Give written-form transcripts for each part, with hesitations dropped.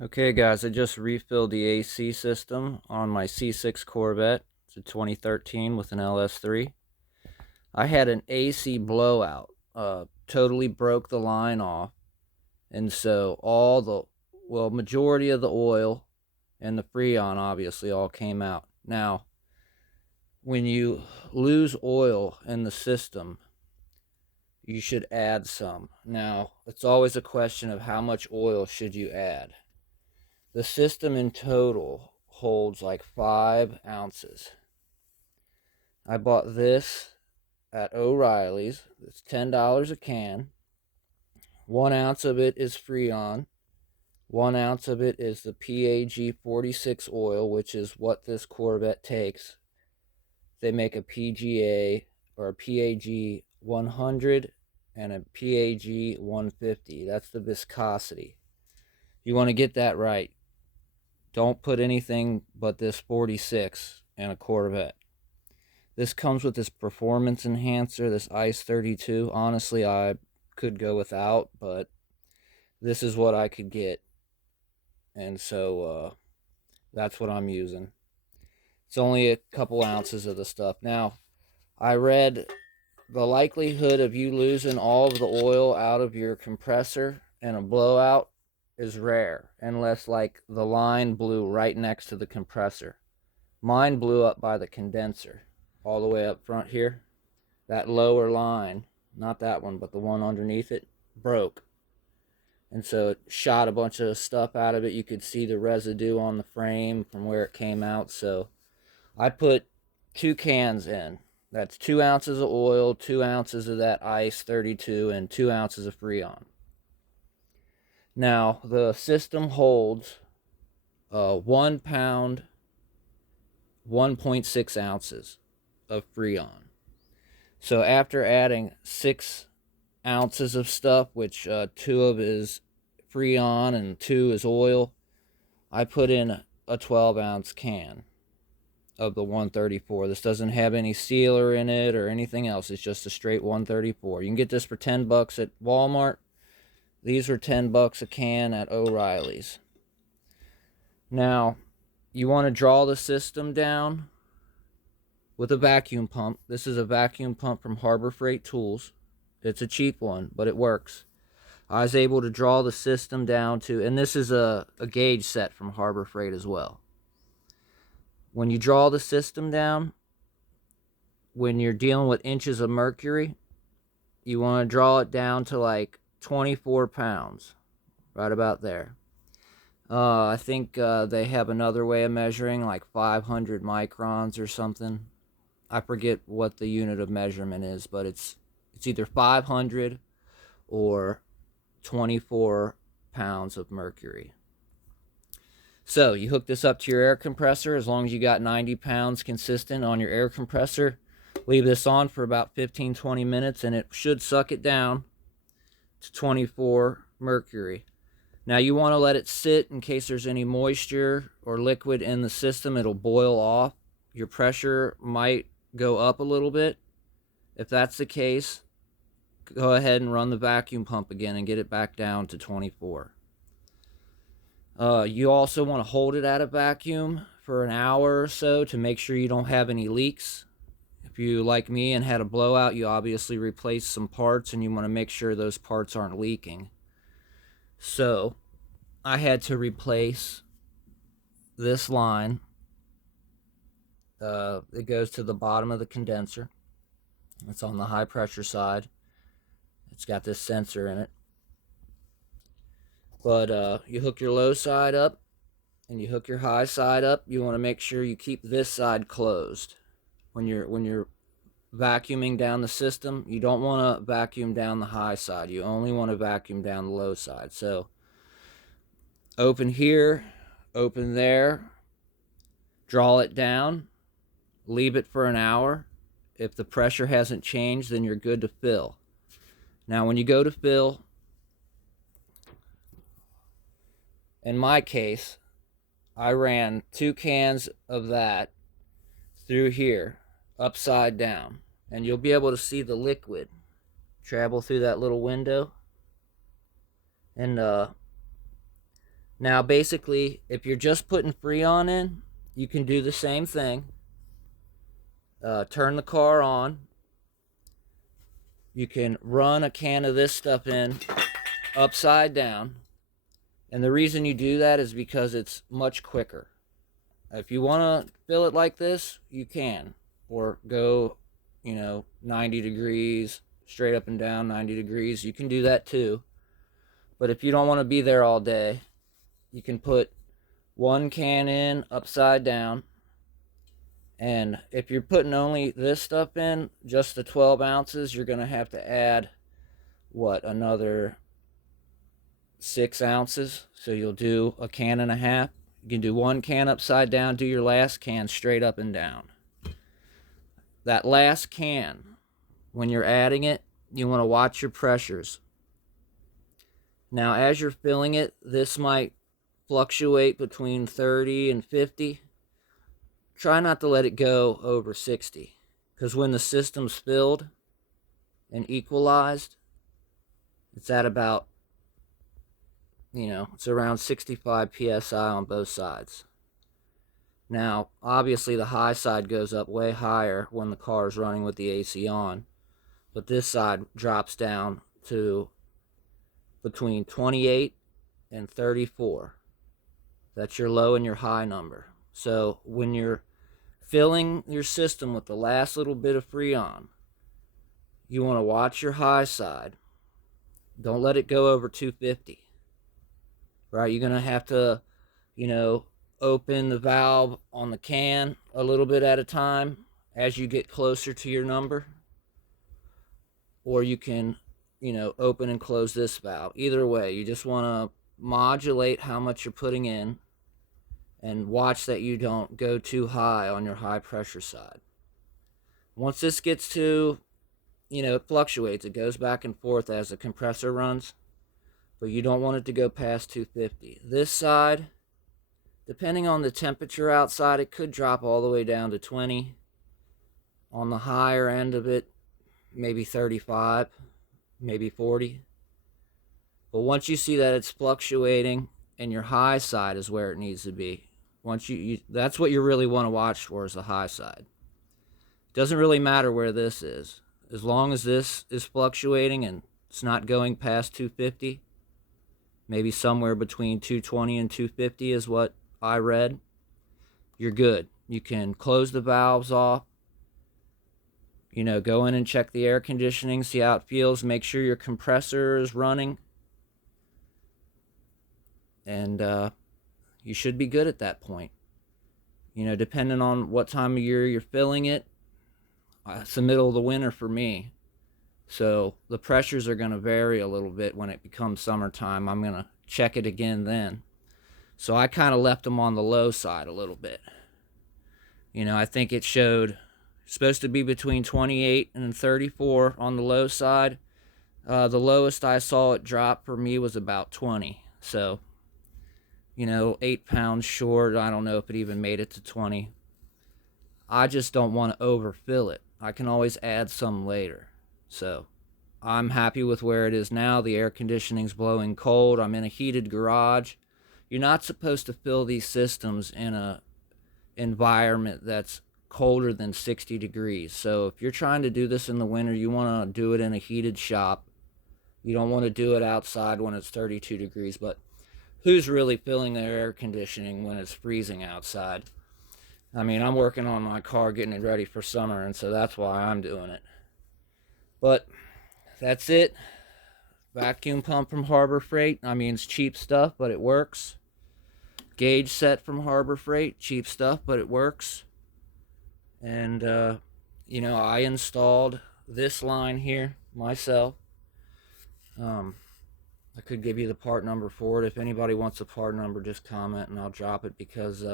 Okay guys, I just refilled the AC system on my C6 Corvette. It's a 2013 with an LS3. I had an AC blowout. Totally broke the line off. And so majority of the oil and the Freon obviously all came out. Now, when you lose oil in the system, you should add some. Now, it's always a question of how much oil should you add. The system in total holds like 5 ounces. I bought this at O'Reilly's. It's $10 a can. 1 ounce of it is Freon. 1 ounce of it is the PAG 46 oil, which is what this Corvette takes. They make a PGA or a PAG 100 and a PAG 150. That's the viscosity. You want to get that right. Don't put anything but this 46 in a Corvette. This comes with this performance enhancer, this Ice 32. Honestly, I could go without, but this is what I could get. And so that's what I'm using. It's only a couple ounces of the stuff. Now, I read the likelihood of you losing all of the oil out of your compressor in a blowout is rare, unless like the line blew right next to the compressor. Mine blew up by the condenser all the way up front here. That lower line, not that one, but the one underneath it, broke. And so it shot a bunch of stuff out of it. You could see the residue on the frame from where it came out. So I put 2 cans in. That's 2 ounces of oil, 2 ounces of that Ice 32, and 2 ounces of Freon. Now, the system holds 1 pound, 1.6 ounces of Freon. So after adding 6 ounces of stuff, which 2 of is Freon and 2 is oil, I put in a 12-ounce can of the 134. This doesn't have any sealer in it or anything else. It's just a straight 134. You can get this for $10 at Walmart. These were $10 a can at O'Reilly's. Now, you want to draw the system down with a vacuum pump. This is a vacuum pump from Harbor Freight Tools. It's a cheap one, but it works. I was able to draw the system down to, and this is a gauge set from Harbor Freight as well. When you draw the system down, when you're dealing with inches of mercury, you want to draw it down to like 24 pounds, right about there. I think they have another way of measuring, like 500 microns or something. I forget what the unit of measurement is, but it's either 500 or 24 pounds of mercury. So you hook this up to your air compressor. As long as you got 90 pounds consistent on your air compressor, leave this on for about 15-20 minutes and it should suck it down to 24 mercury. Now you want to let it sit in case there's any moisture or liquid in the system. It'll boil off. Your pressure might go up a little bit. If that's the case, go ahead and run the vacuum pump again and get it back down to 24. You also want to hold it at a vacuum for an hour or so to make sure you don't have any leaks. If you, like me, and had a blowout, you obviously replaced some parts and you want to make sure those parts aren't leaking. So I had to replace this line. It goes to the bottom of the condenser. It's on the high pressure side. It's got this sensor in it. But you hook your low side up and you hook your high side up. You want to make sure you keep this side closed. When you're vacuuming down the system, you don't want to vacuum down the high side. You only want to vacuum down the low side. So open here, open there, draw it down, leave it for an hour. If the pressure hasn't changed, then you're good to fill. Now when you go to fill, in my case, I ran 2 cans of that through here, upside down. And you'll be able to see the liquid travel through that little window. And Now basically, if you're just putting Freon in, you can do the same thing. Turn the car on. You can run a can of this stuff in upside down. And the reason you do that is because it's much quicker. If you want to fill it like this, you can. Or go, 90 degrees, straight up and down 90 degrees. You can do that too. But if you don't want to be there all day, you can put one can in upside down. And if you're putting only this stuff in, just the 12 ounces, you're going to have to add, another 6 ounces. So you'll do a can and a half. You can do one can upside down, do your last can straight up and down. That last can, when you're adding it, you want to watch your pressures. Now, as you're filling it, this might fluctuate between 30 and 50. Try not to let it go over 60, because when the system's filled and equalized, it's at about, it's around 65 psi on both sides. Now, obviously the high side goes up way higher when the car is running with the AC on, but this side drops down to between 28 and 34. That's your low and your high number. So when you're filling your system with the last little bit of Freon, you want to watch your high side. Don't let it go over 250. Right? You're going to have to, open the valve on the can a little bit at a time as you get closer to your number. Or you can, open and close this valve. Either way, you just want to modulate how much you're putting in and watch that you don't go too high on your high pressure side. Once this gets to, it fluctuates. It goes back and forth as the compressor runs, but you don't want it to go past 250. This side, depending on the temperature outside, it could drop all the way down to 20. On the higher end of it, maybe 35, maybe 40. But once you see that it's fluctuating and your high side is where it needs to be, once that's what you really want to watch for, is the high side. It doesn't really matter where this is. As long as this is fluctuating and it's not going past 250, maybe somewhere between 220 and 250 is what I read, you're good. You can close the valves off, go in and check the air conditioning, see how it feels, make sure your compressor is running, and you should be good at that point. Depending on what time of year you're filling it, it's the middle of the winter for me, so the pressures are going to vary a little bit. When it becomes summertime, I'm going to check it again then. So I kind of left them on the low side a little bit. I think it showed supposed to be between 28 and 34 on the low side. The lowest I saw it drop for me was about 20. So, 8 pounds short. I don't know if it even made it to 20. I just don't want to overfill it. I can always add some later. So I'm happy with where it is now. The air conditioning's blowing cold. I'm in a heated garage. You're not supposed to fill these systems in a environment that's colder than 60 degrees. So if you're trying to do this in the winter, you want to do it in a heated shop. You don't want to do it outside when it's 32 degrees. But who's really filling their air conditioning when it's freezing outside? I mean, I'm working on my car, getting it ready for summer, and so that's why I'm doing it. But that's it. Vacuum pump from Harbor Freight. I mean, it's cheap stuff, but it works. Gauge set from Harbor Freight. Cheap stuff, but it works. And, I installed this line here myself. I could give you the part number for it. If anybody wants a part number, just comment and I'll drop it, because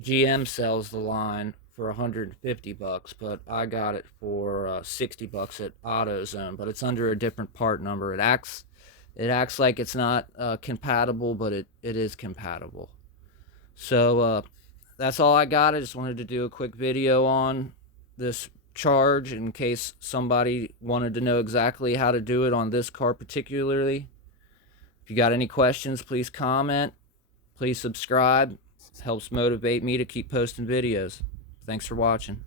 GM sells the line for $150, but I got it for $60 at AutoZone, but it's under a different part number. It acts like it's not compatible, but it is compatible. So that's all I got. I just wanted to do a quick video on this charge in case somebody wanted to know exactly how to do it on this car particularly. If you got any questions, please comment. Please subscribe. Helps motivate me to keep posting videos. Thanks for watching.